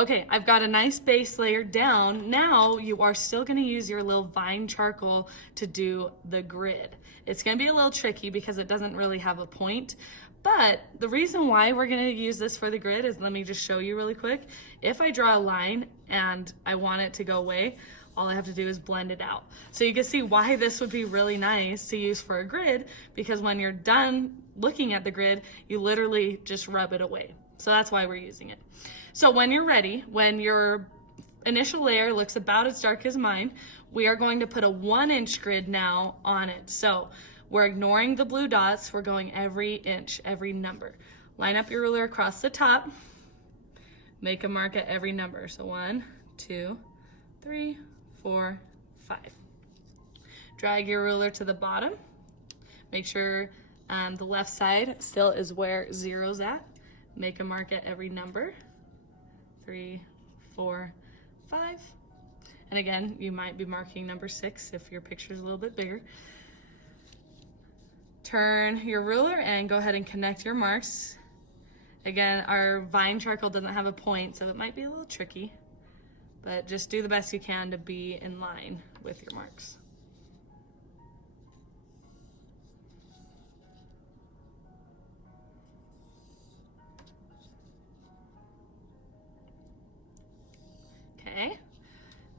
Okay, I've got a nice base layer down. Now you are still gonna use your little vine charcoal to do the grid. It's gonna be a little tricky because it doesn't really have a point, but the reason why we're gonna use this for the grid is, let me just show you really quick. If I draw a line and I want it to go away, all I have to do is blend it out. So you can see why this would be really nice to use for a grid, because when you're done looking at the grid, you literally just rub it away. So that's why we're using it. So when you're ready, when your initial layer looks about as dark as mine, we are going to put a 1-inch grid now on it. So we're ignoring the blue dots. We're going every inch, every number. Line up your ruler across the top. Make a mark at every number. So 1, 2, 3, 4, 5. Drag your ruler to the bottom. Make sure the left side still is where 0's at. Make a mark at every number. 3, 4, 5. And again, you might be marking number 6 if your picture is a little bit bigger. Turn your ruler and go ahead and connect your marks. Again, our vine charcoal doesn't have a point, so it might be a little tricky, but just do the best you can to be in line with your marks. Okay.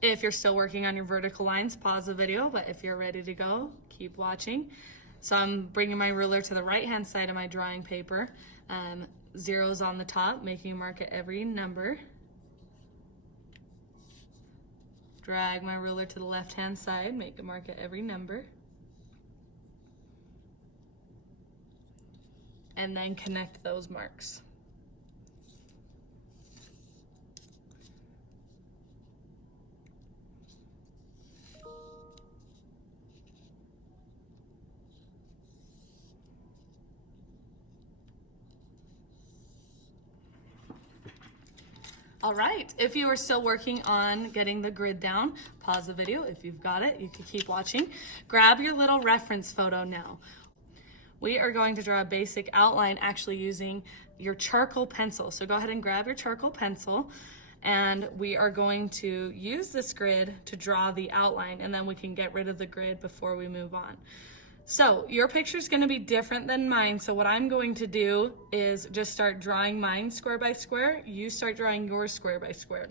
If you're still working on your vertical lines, pause the video, but if you're ready to go, keep watching. So I'm bringing my ruler to the right-hand side of my drawing paper. 0's on the top, making a mark at every number. Drag my ruler to the left-hand side, make a mark at every number. And then connect those marks. All right, if you are still working on getting the grid down, pause the video. If you've got it, you can keep watching. Grab your little reference photo now. We are going to draw a basic outline actually using your charcoal pencil. So go ahead and grab your charcoal pencil, and we are going to use this grid to draw the outline, and then we can get rid of the grid before we move on. So your picture is going to be different than mine. So what I'm going to do is just start drawing mine square by square. You start drawing yours square by square.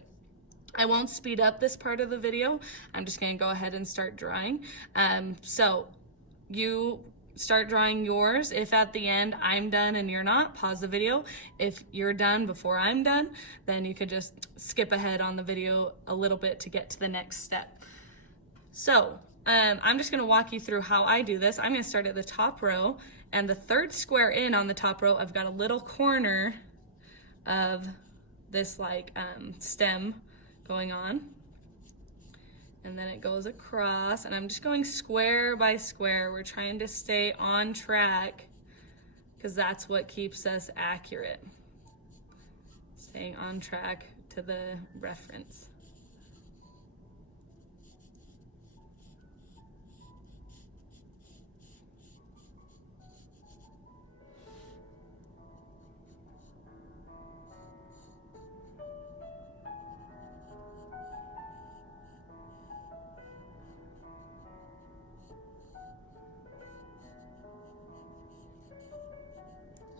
I won't speed up this part of the video. I'm just going to go ahead and start drawing. So you start drawing yours. If at the end I'm done and you're not, pause the video. If you're done before I'm done, then you could just skip ahead on the video a little bit to get to the next step. So I'm just going to walk you through how I do this. I'm going to start at the top row, and the third square in on the top row, I've got a little corner of this like stem going on, and then it goes across, and I'm just going square by square. We're trying to stay on track because that's what keeps us accurate. Staying on track to the reference.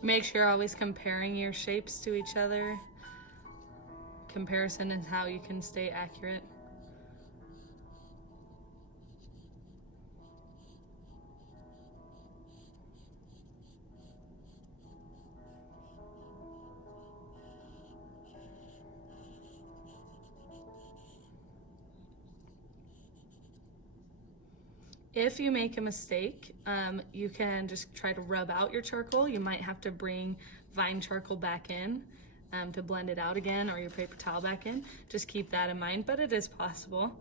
Make sure you're always comparing your shapes to each other. Comparison is how you can stay accurate. If you make a mistake, you can just try to rub out your charcoal. You might have to bring vine charcoal back in to blend it out again, or your paper towel back in. Just keep that in mind, but it is possible.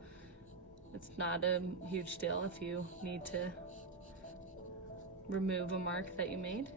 It's not a huge deal if you need to remove a mark that you made.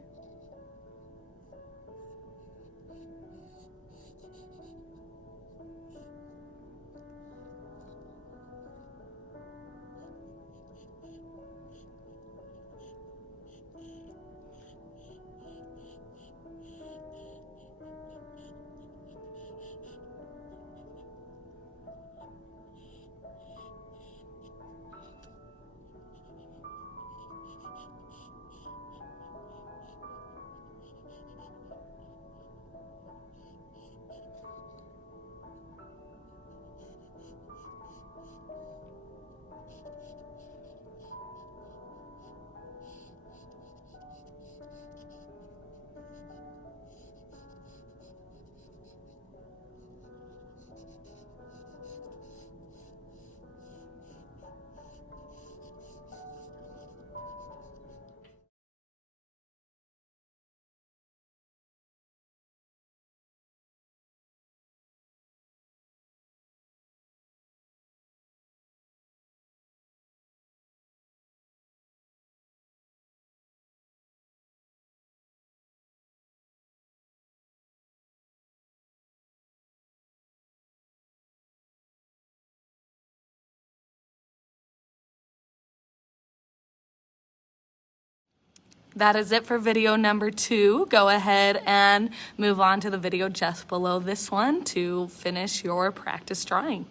That is it for video number 2. Go ahead and move on to the video just below this one to finish your practice drawing.